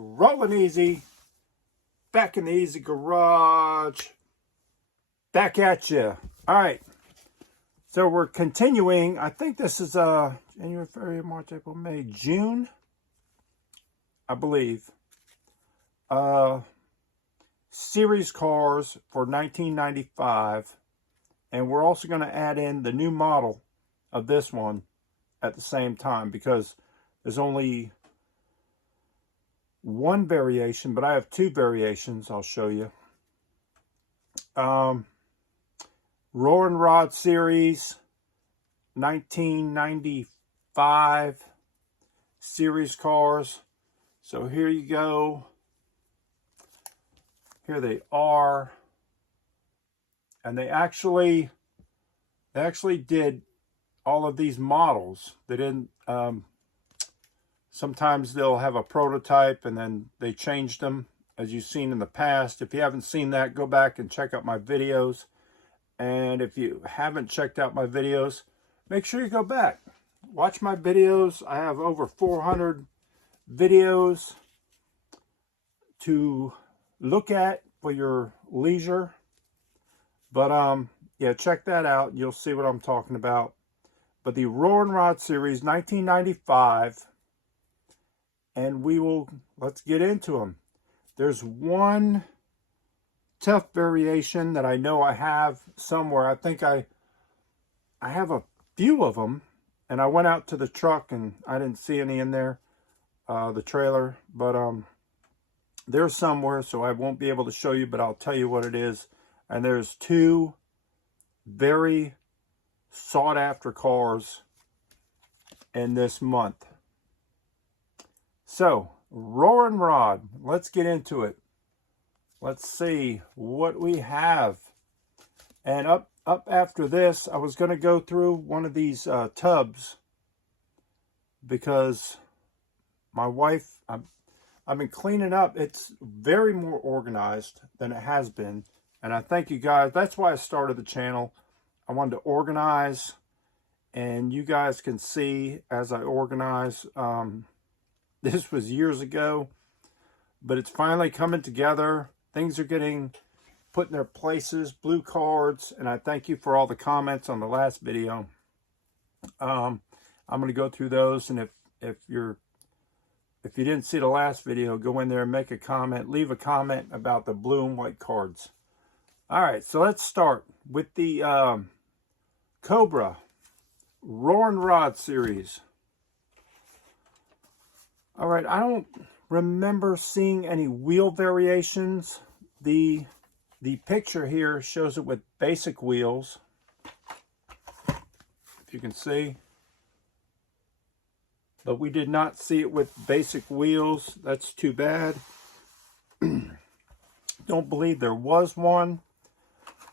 Rolling easy, back in the easy garage, back at you. All right, so we're continuing. I think this is January, February, March, April, May, June, I believe. Series cars for 1995, and we're also going to add in the new model of this one at the same time because there's only one variation, but I have two variations I'll show you. Roarin Rod Series 1995 series cars. So here you go. Here they are. And they actually did all of these models. They didn't sometimes they'll have a prototype and then they changed them, as you've seen in the past. If you haven't seen that, go back and check out my videos. And if you haven't checked out my videos, make sure you go back. Watch my videos. I have over 400 videos to look at for your leisure. But yeah, check that out. You'll see what I'm talking about. But the Roarin Rod Series 1995, and let's get into them. There's one tough variation that I know I have somewhere. I think I have a few of them, and I went out to the truck and I didn't see any in there, the trailer, but they're somewhere, so I won't be able to show you, but I'll tell you what it is. And there's two very sought after cars in this month. So, Roarin Rod, let's get into it. Let's see what we have. And up after this, I was going to go through one of these tubs because my wife, I've been cleaning up. It's very more organized than it has been. And I thank you guys. That's why I started the channel. I wanted to organize, and you guys can see as I organize. This was years ago, but it's finally coming together. Things are getting put in their places, blue cards, and I thank you for all the comments on the last video. I'm going to go through those, and if you didn't see the last video, go in there and make a comment. Leave a comment about the blue and white cards. All right, so let's start with the Cobra Roarin Rod Series. All right, I don't remember seeing any wheel variations. The picture here shows it with basic wheels, if you can see. But we did not see it with basic wheels. That's too bad. Don't believe there was one.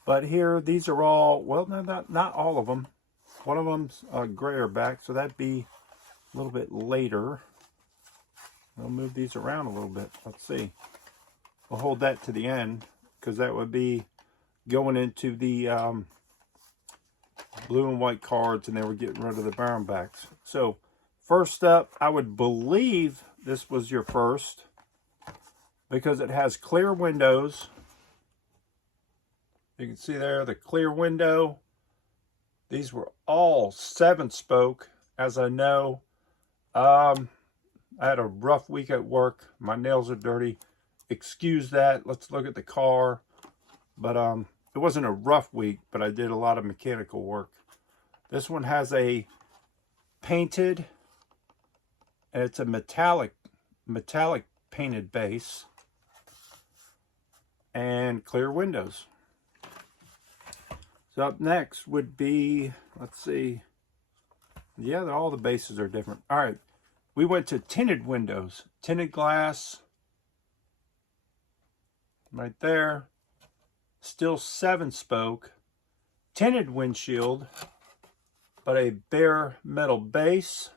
But here, these are all, well, not all of them. One of them's grayer back, so that'd be a little bit later. I'll move these around a little bit. Let's see. We'll hold that to the end because that would be going into the blue and white cards, and they were getting rid of the brown backs. So first up, I would believe this was your first because it has clear windows. You can see there the clear window. These were all 7-spoke, as I know. I had a rough week at work. My nails are dirty. Excuse that. Let's look at the car. But it wasn't a rough week, but I did a lot of mechanical work. This one has a painted, and it's a metallic painted base and clear windows. So up next would be, let's see. Yeah, all the bases are different. All right. We went to tinted windows, tinted glass, right there, still 7-spoke, tinted windshield, but a bare metal base.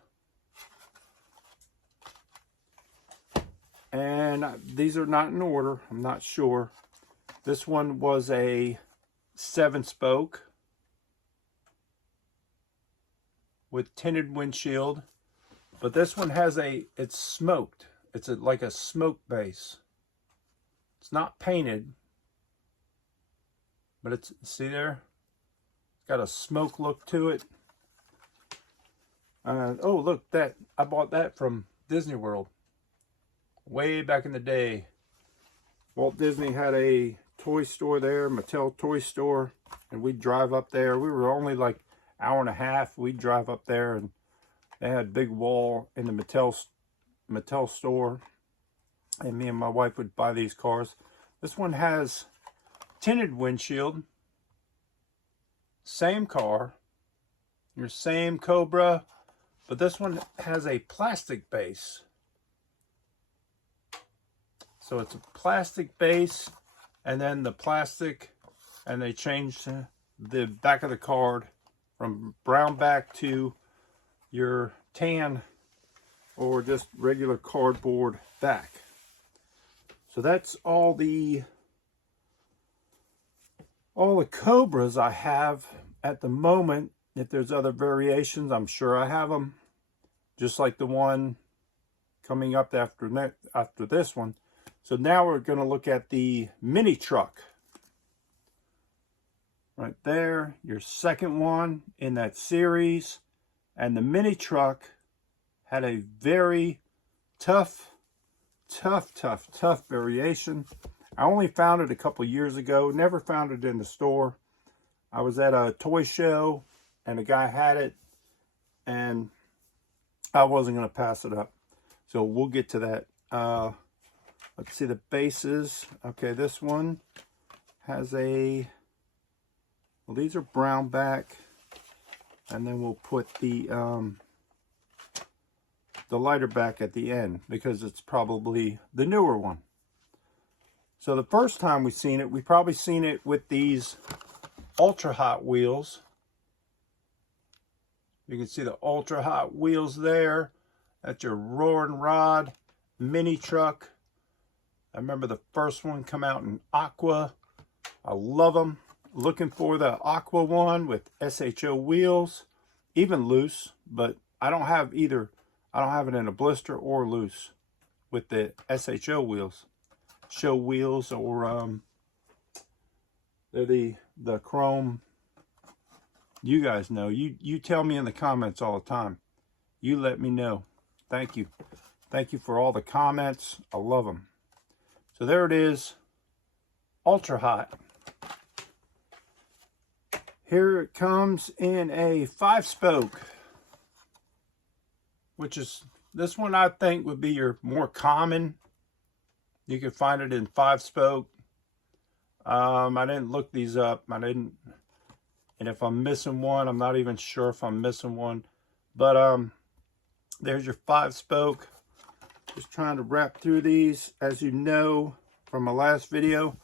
And these are not in order, I'm not sure. This one was a 7-spoke with tinted windshield. But this one has it's smoked. It's like a smoke base. It's not painted, but it's, see there? It's got a smoke look to it. Oh, look, that I bought that from Disney World way back in the day. Walt Disney had a toy store there, Mattel toy store, and we'd drive up there. We were only like an hour and a half. We'd drive up there, and they had a big wall in the Mattel store, and me and my wife would buy these cars. This one has tinted windshield, same car, your same Cobra, but this one has a plastic base. So it's a plastic base, and then the plastic, and they changed the back of the card from brown back to your tan or just regular cardboard back. So that's all the Cobras I have at the moment. If there's other variations, I'm sure I have them. Just like the one coming up after this one. So now we're going to look at the mini truck. Right there, your second one in that series. And the mini truck had a very tough variation. I only found it a couple years ago. Never found it in the store. I was at a toy show and a guy had it, and I wasn't going to pass it up. So we'll get to that. Let's see the bases. Okay, this one has a, well, these are brown back, and then we'll put the lighter back at the end because it's probably the newer one. So the first time we seen it, we probably seen it with these Ultra Hot wheels. You can see the Ultra Hot wheels there. That's your roaring rod mini truck. I remember the first one come out in aqua. I love them. Looking for the aqua one with SHO wheels, even loose, but I don't have either. I don't have it in a blister or loose with the SHO wheels. Show wheels, or they're the chrome. You guys know. You tell me in the comments all the time. You let me know. Thank you. Thank you for all the comments. I love them. So there it is. Ultra Hot. Here it comes in a 5-spoke, which is, this one I think would be your more common. You can find it in 5-spoke. I didn't look these up. And if I'm missing one, I'm not even sure if I'm missing one. But there's your 5-spoke. Just trying to wrap through these. As you know from my last video,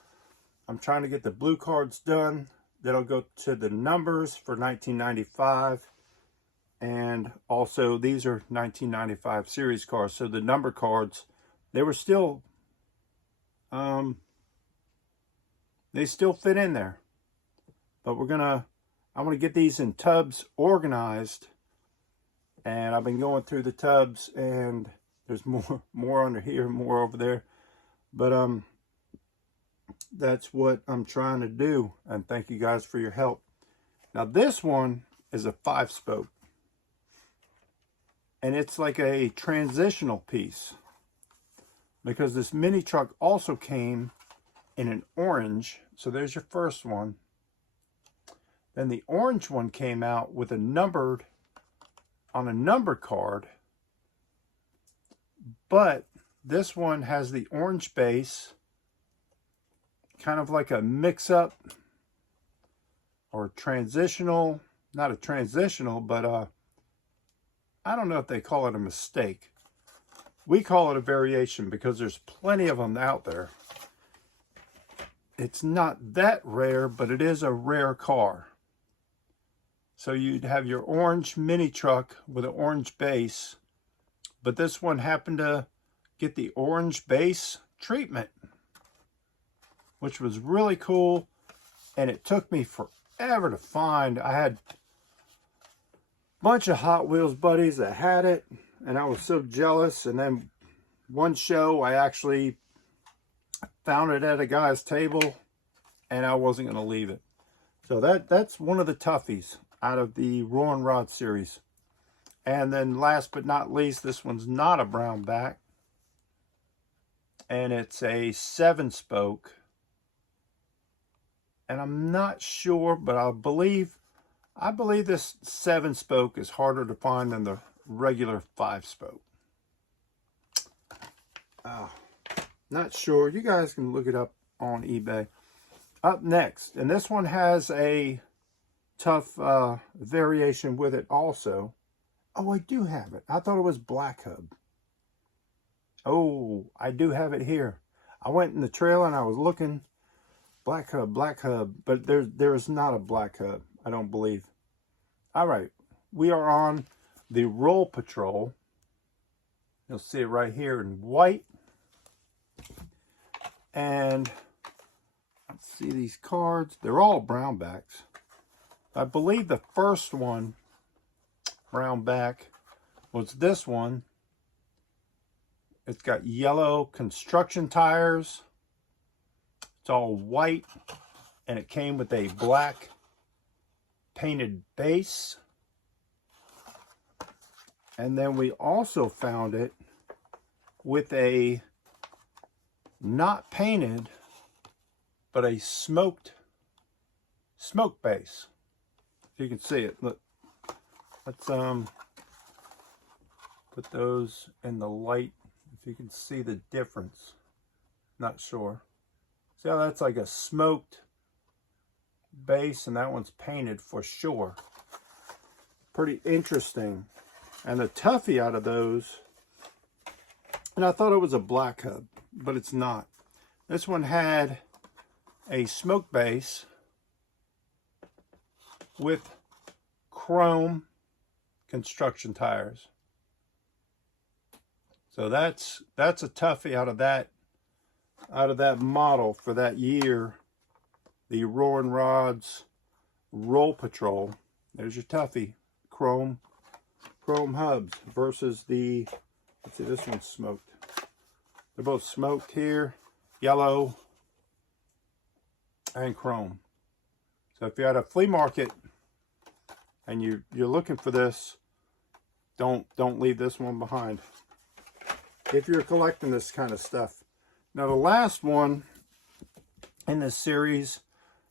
I'm trying to get the blue cards done. That'll go to the numbers for 1995. And also these are 1995 series cars. So the number cards, they were still, they still fit in there. But I want to get these in tubs organized. And I've been going through the tubs, and there's more under here, more over there. But that's what I'm trying to do. And thank you guys for your help. Now this one is a 5-spoke. And it's like a transitional piece, because this mini truck also came in an orange. So there's your first one. Then the orange one came out with a numbered, on a number card. But this one has the orange base, kind of like a mix-up or transitional, not a transitional, but I don't know if they call it a mistake. We call it a variation because there's plenty of them out there. It's not that rare, but it is a rare car. So you'd have your orange mini truck with an orange base, but this one happened to get the orange base treatment, which was really cool. And it took me forever to find. I had a bunch of Hot Wheels buddies that had it, and I was so jealous. And then one show I actually found it at a guy's table, and I wasn't going to leave it. So that's one of the toughies out of the roaring rod series. And then last but not least, this one's not a brown back, and it's a 7-spoke. And I'm not sure, but I believe this 7-spoke is harder to find than the regular 5-spoke. Not sure. You guys can look it up on eBay. Up next, and this one has a tough variation with it also. Oh, I do have it. I thought it was black hub. Oh, I do have it here. I went in the trailer and I was looking. Black hub, but there is not a black hub, I don't believe. All right, we are on the Roll Patrol. You'll see it right here in white. And let's see these cards. They're all brown backs. I believe the first one, brown back, was this one. It's got yellow construction tires. It's all white, and it came with a black painted base. And then we also found it with a not painted, but a smoke base. If you can see it, look. Let's put those in the light. If you can see the difference. Not sure. See how that's like a smoked base, and that one's painted for sure. Pretty interesting. And the toughie out of those, and I thought it was a black hub, but it's not. This one had a smoke base with chrome construction tires. So that's a toughie out of that model for that year. The Roaring Rods Roll Patrol. There's your toughie. Chrome hubs versus the, let's see, this one's smoked. They're both smoked here, yellow and chrome. So if you're at a flea market and you're looking for this, don't leave this one behind. If you're collecting this kind of stuff. Now the last one in this series,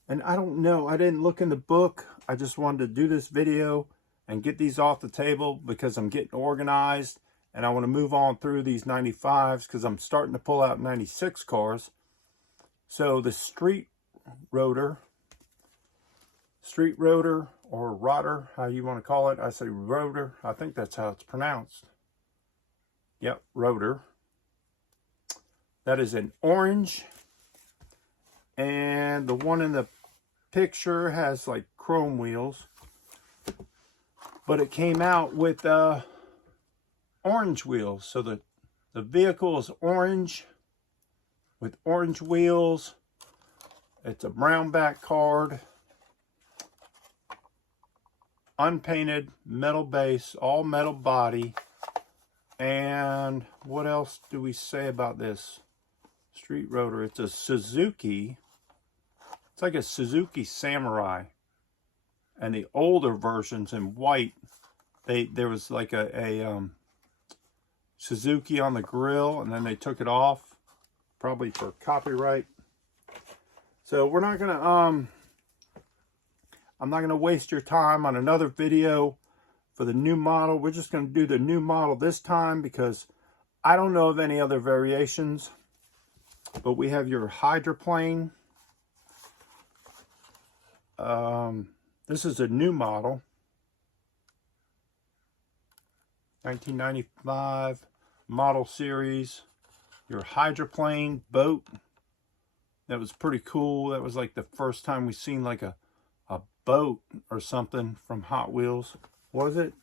and I don't know, I didn't look in the book. I just wanted to do this video and get these off the table because I'm getting organized and I want to move on through these 95s because I'm starting to pull out 96 cars. So the street rotor or rotor, how you want to call it. I say rotor. I think that's how it's pronounced. Yep, rotor. That is in orange. And the one in the picture has like chrome wheels. But it came out with orange wheels. So the vehicle is orange with orange wheels. It's a brown back card. Unpainted metal base, all metal body. And what else do we say about this street rotor? It's a Suzuki. It's like a Suzuki Samurai. And the older versions in white, there was like a Suzuki on the grill, and then they took it off, probably for copyright. So we're not gonna I'm not gonna waste your time on another video for the new model. We're just gonna do the new model this time because I don't know of any other variations. But we have your hydroplane. This is a new model, 1995 model series. Your hydroplane boat. That was pretty cool. That was like the first time we seen like a boat or something from Hot Wheels. Was it?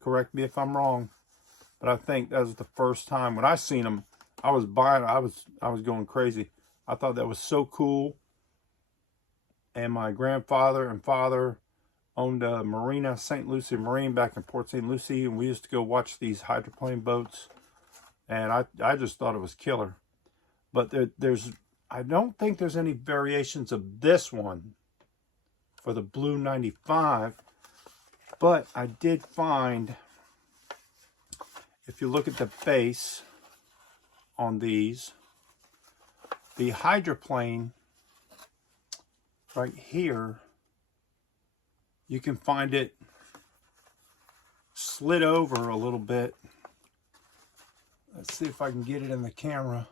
Correct me if I'm wrong. But I think that was the first time when I seen them. I was buying. I was going crazy. I thought that was so cool. And my grandfather and father owned a marina, St. Lucie Marine, back in Port St. Lucie, and we used to go watch these hydroplane boats. and I just thought it was killer. But I don't think there's any variations of this one for the blue 95, but I did find, if you look at the base on these, the hydroplane right here, you can find it slid over a little bit. Let's see if I can get it in the camera.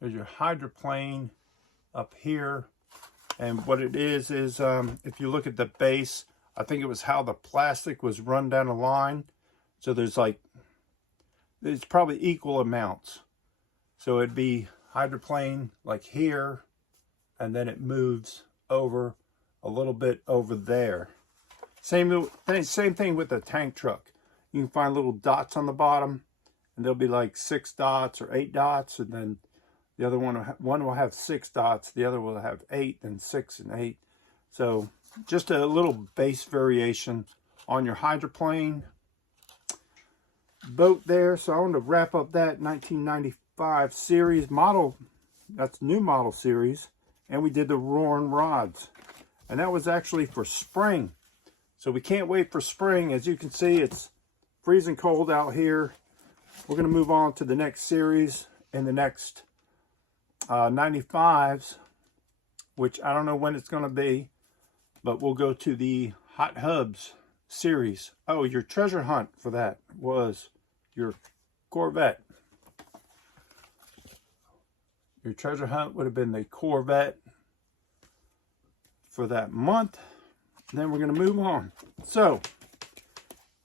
There's your hydroplane up here. And what it is if you look at the base, I think it was how the plastic was run down the line. So there's probably equal amounts. So it'd be hydroplane like here, and then it moves over a little bit over there. Same thing with the tank truck. You can find little dots on the bottom, and there'll be like 6 dots or 8 dots, and then the other one will have 6 dots, the other will have 8, and 6 and 8. So just a little base variation on your hydroplane boat there. So I want to wrap up that 1995 series model. That's new model series. And we did the roarin rods. And that was actually for spring. So we can't wait for spring. As you can see, it's freezing cold out here. We're going to move on to the next series in the next 95s, which I don't know when it's going to be, but we'll go to the Hot Hubs series. Oh, your treasure hunt for that was your Corvette. Your treasure hunt would have been the Corvette for that month. Then we're going to move on. So,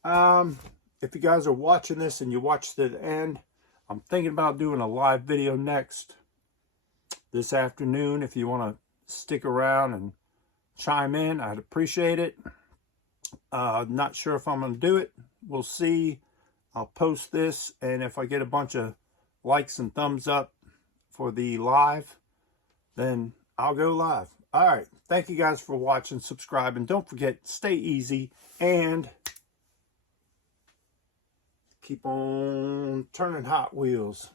if you guys are watching this and you watch to the end, I'm thinking about doing a live video next this afternoon. If you want to stick around and chime in, I'd appreciate it. Not sure if I'm going to do it. We'll see. I'll post this, and if I get a bunch of likes and thumbs up for the live, then I'll go live. All right. Thank you guys for watching, subscribing. Don't forget, stay easy and keep on turning Hot Wheels.